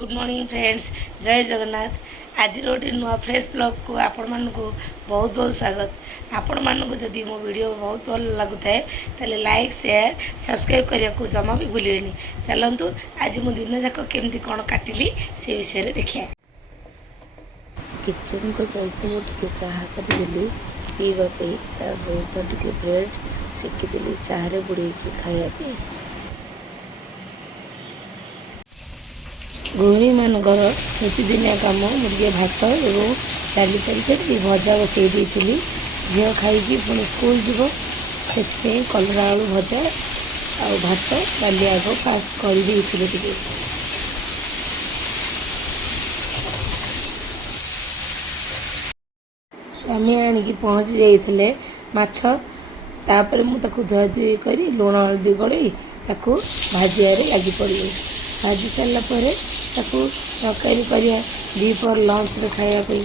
Good morning friends. जय जगन्नाथ। आज गोटे नुआ फ्रेश ब्लॉग को आपण मानकु बहुत बहुत स्वागत। आपण मानकु जदि मो वीडियो बहुत भल लगुए ताले लाइक शेयर सब्सक्राइब करने को जमा भी भूलेनि। चलतु आज मो दिन जाक केमती कौन काटिली से विषय में देखिए। किचन को जाइए मुझे चाह करदेली पीवाई सहित टे ब्रेड सेकिदेली चाहे बुड़े खायापी। गृहिणी मानकर नीतिदिनिया कम मुझे भात और डाली कर भजा बसई देती। झील खाई पुणी स्कूल जीव से कलरा आलू भजा आ भात डाली आग फास्ट कर स्वामी आणिकी पहुँची जाइए मापर मुझे धुआ धुई कर लुण हलदी गड़े भाजियारे लगी पड़ी। भाजी सारापर तरकारी करिया दीपर लंच रे खायापी।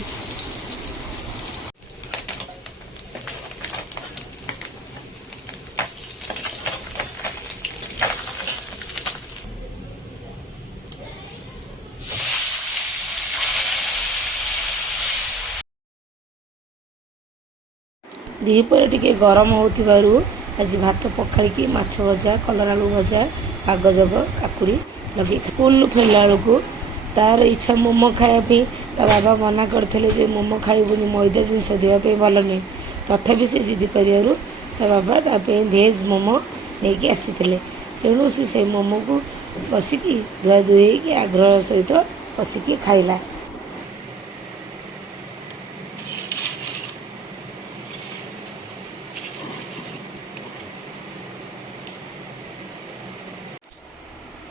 दीपर टिके गरम हो आज भात पखाड़ी माछ भजा कलर आलू भजा पाग जग काकुड़ी लगे स्कूल फेरला बेलू तार इच्छा मोमो खायापी। ता बाबा मना करते मोमो खाइबुनि मैदा जिनस देहपाई भल नहीं। तथापि से जिद कर बाबा तापे भेज मोमो नहीं आसी तेणु से मोमो को बसिकी धुआ धुई आग्रह सहित बसिकी खाइला।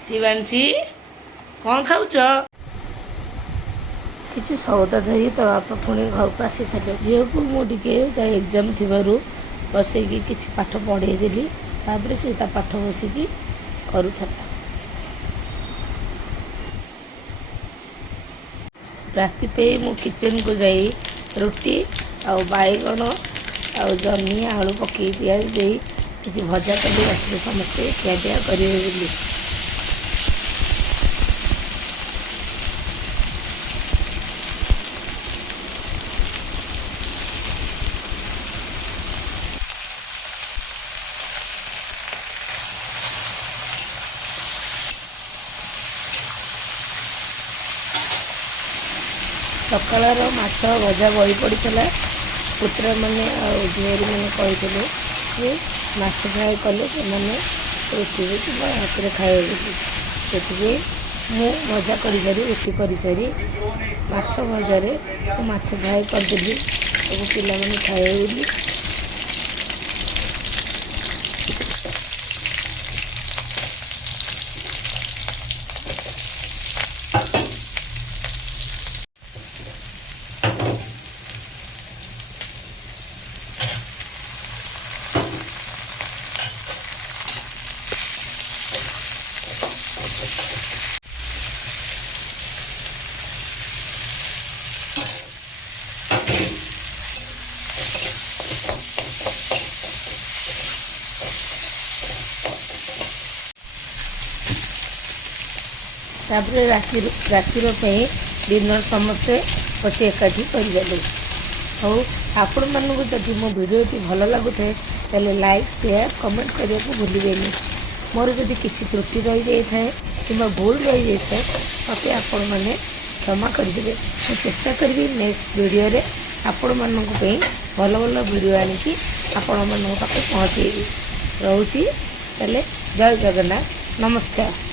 शिवांशी कौन खाऊच कि सौदा धरी तो बापा पुणी घर को आसी थे। झील को मुझे एग्जाम थी बसैकी किसी पाठ पढ़ेदेली से पाठ बसिकी करूला। राति पे मु किचन को जाई रुटी आ बैगण आ जन्नी आलू पकई पियाज दे किसी भजा कली रात समस्ते खियापिया करेंगे। सकाळर माछ भजा बड़ी पड़ता पुत्र मैंने झील मैंने कहते कि माछ फ्राए कले से रुटी हाथ में खाए से भजा कर रुटी कर सारी माछ भजारे माछ फ्राए करदेली सब पिला खाए। तापर रातिर डिनर समस्ते बस एकाठी करगलु। और आपण मानू जदि मो वीडियोटी भल लगुए तेल लाइक शेयर कमेंट करने को भूलें। मोर जदि किसी त्रुटि रही जाए कि भूल रही जाए मत आपण मैंने क्षमा करदे। मैं चेष्टा करी नेक्स्ट वीडियो रे आपण मानक भल भल वीडियो आनिकी आपण मान पाखे पहुँचे रोची। जय जगन्नाथ। नमस्कार।